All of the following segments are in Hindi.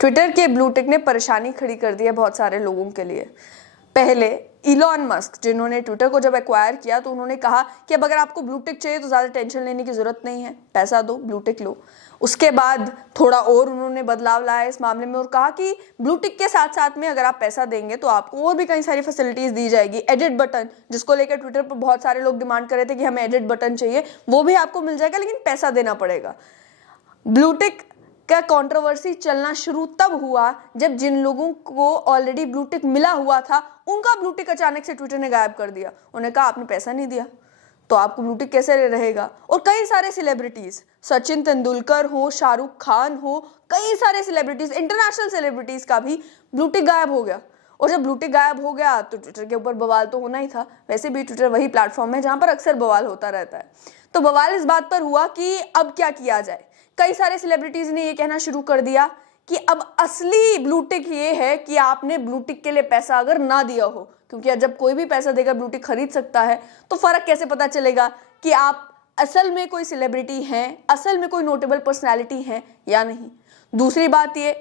ट्विटर के ब्लू टिक ने परेशानी खड़ी कर दी है बहुत सारे लोगों के लिए। पहले इलॉन मस्क जिन्होंने ट्विटर को जब एक्वायर किया तो उन्होंने कहा कि अब अगर आपको ब्लू टिक चाहिए तो ज़्यादा टेंशन लेने की ज़रूरत नहीं है, पैसा दो, ब्लू टिक लो। उसके बाद थोड़ा और उन्होंने बदलाव लाया इस मामले में और कहा कि ब्लू टिक के साथ साथ में अगर आप पैसा देंगे तो आपको और भी कई सारी फैसिलिटीज़ दी जाएगी। एडिट बटन, जिसको लेकर ट्विटर पर बहुत सारे लोग डिमांड कर रहे थे कि हमें एडिट बटन चाहिए, वो भी आपको मिल जाएगा, लेकिन पैसा देना पड़ेगा। ब्लू टिक का कंट्रोवर्सी चलना शुरू तब हुआ जब जिन लोगों को ऑलरेडी ब्लू टिक मिला हुआ था उनका ब्लू टिक अचानक से ट्विटर ने गायब कर दिया। उन्हें कहा आपने पैसा नहीं दिया तो आपको ब्लू टिक कैसे रहेगा। और कई सारे सेलिब्रिटीज, सचिन तेंदुलकर हो, शाहरुख खान हो, कई सारे सेलिब्रिटीज, इंटरनेशनल सेलिब्रिटीज का भी ब्लू टिक गायब हो गया। और जब ब्लू टिक गायब हो गया तो ट्विटर के ऊपर बवाल तो होना ही था। वैसे भी ट्विटर वही प्लेटफॉर्म है जहां पर अक्सर बवाल होता रहता है। तो बवाल इस बात पर हुआ कि अब क्या किया जाए। कई सारे सेलिब्रिटीज ने ये कहना शुरू कर दिया कि अब असली ब्लू टिक ये है कि आपने ब्लू टिक के लिए पैसा अगर ना दिया हो, क्योंकि जब कोई भी पैसा देकर ब्लू टिक खरीद सकता है तो फर्क कैसे पता चलेगा कि आप असल में कोई सेलिब्रिटी हैं, असल में कोई नोटेबल पर्सनैलिटी हैं या नहीं। दूसरी बात ये,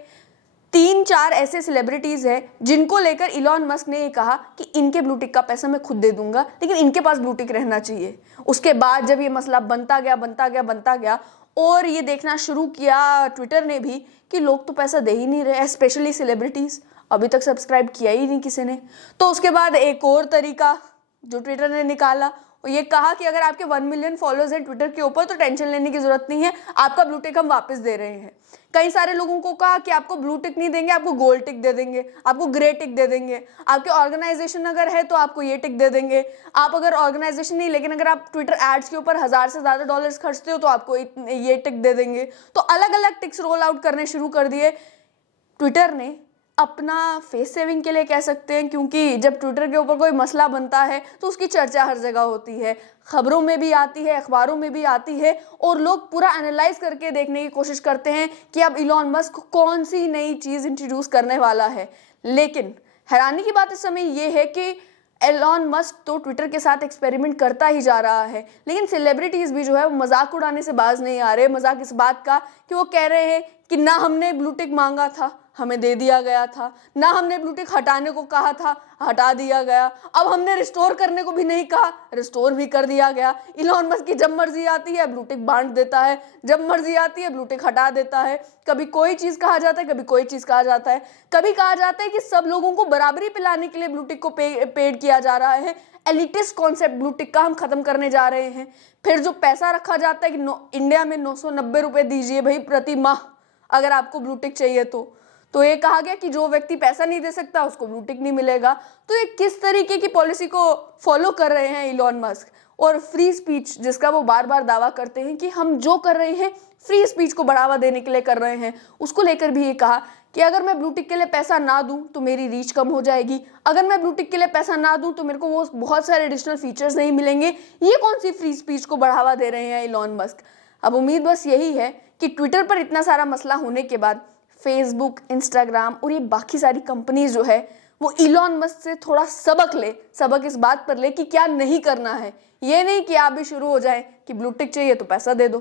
3-4 ऐसे सेलिब्रिटीज हैं जिनको लेकर इलॉन मस्क ने ये कहा कि इनके ब्लू टिक का पैसा मैं खुद दे दूंगा, लेकिन इनके पास ब्लू टिक रहना चाहिए। उसके बाद जब ये मसला बनता गया और ये देखना शुरू किया ट्विटर ने भी कि लोग तो पैसा दे ही नहीं रहे, स्पेशली सेलिब्रिटीज, अभी तक सब्सक्राइब किया ही नहीं किसी ने। तो उसके बाद एक और तरीका जो ट्विटर ने निकाला, ये कहा कि अगर आपके 1 मिलियन फॉलोअर्स हैं ट्विटर के ऊपर तो टेंशन लेने की जरूरत नहीं है, आपका ब्लू टिक हम वापस दे रहे हैं। कई सारे लोगों को कहा कि आपको ब्लू टिक नहीं देंगे, आपको गोल्ड टिक दे देंगे, आपको ग्रे टिक दे देंगे, आपके ऑर्गेनाइजेशन अगर है तो आपको ये टिक दे देंगे, आप अगर ऑर्गेनाइजेशन नहीं लेकिन अगर आप ट्विटर एड्स के ऊपर 1000 से ज़्यादा डॉलर्स खर्चते हो तो आपको ये टिक दे देंगे। तो अलग अलग टिक्स रोल आउट करने शुरू कर दिए ट्विटर ने, अपना फेस सेविंग के लिए कह सकते हैं, क्योंकि जब ट्विटर के ऊपर कोई मसला बनता है तो उसकी चर्चा हर जगह होती है, खबरों में भी आती है, अखबारों में भी आती है और लोग पूरा एनालाइज करके देखने की कोशिश करते हैं कि अब इलॉन मस्क कौन सी नई चीज़ इंट्रोड्यूस करने वाला है। लेकिन हैरानी की बात इस समय ये है कि एलॉन मस्क तो ट्विटर के साथ एक्सपेरिमेंट करता ही जा रहा है, लेकिन सेलिब्रिटीज़ भी जो है वो मजाक उड़ाने से बाज नहीं आ रहे। मजाक इस बात का कि वो कह रहे हैं कि ना हमने ब्लू टिक मांगा था, हमें दे दिया गया था, ना हमने ब्लू टिक हटाने को कहा था, हटा दिया गया, अब हमने रिस्टोर करने को भी नहीं कहा, रिस्टोर भी कर दिया गया। इलॉन मस्क की जब मर्जी आती है ब्लू टिक बांट देता है, जब मर्जी आती है ब्लू टिक हटा देता है। कभी कोई चीज़ कहा जाता है, कभी कोई चीज़ कहा जाता है। कभी कहा जाता है कि सब लोगों को बराबरी पिलाने के लिए ब्लू टिक को पेड किया जा रहा है, एलिटिस्ट कॉन्सेप्ट ब्लू टिक का हम खत्म करने जा रहे हैं। फिर जो पैसा रखा जाता है कि इंडिया में 990 रुपये दीजिए भाई प्रति माह अगर आपको ब्लू टिक चाहिए तो ये कहा गया कि जो व्यक्ति पैसा नहीं दे सकता उसको ब्लू टिक नहीं मिलेगा। तो ये किस तरीके की पॉलिसी को फॉलो कर रहे हैं इलॉन मस्क। और फ्री स्पीच, जिसका वो बार बार दावा करते हैं कि हम जो कर रहे हैं फ्री स्पीच को बढ़ावा देने के लिए कर रहे हैं, उसको लेकर भी ये कहा कि अगर मैं ब्लू टिक के लिए पैसा ना दूं तो मेरी रीच कम हो जाएगी, अगर मैं ब्लू टिक के लिए पैसा ना दूं तो मेरे को वो बहुत सारे एडिशनल फीचर्स नहीं मिलेंगे। ये कौन सी फ्री स्पीच को बढ़ावा दे रहे हैं इलॉन मस्क। अब उम्मीद बस यही है कि ट्विटर पर इतना सारा मसला होने के बाद फेसबुक, इंस्टाग्राम और ये बाकी सारी कंपनीज जो है वो इलॉन मस्क से थोड़ा सबक इस बात पर ले कि क्या नहीं करना है। ये नहीं कि आप भी शुरू हो जाएं कि ब्लू टिक चाहिए तो पैसा दे दो।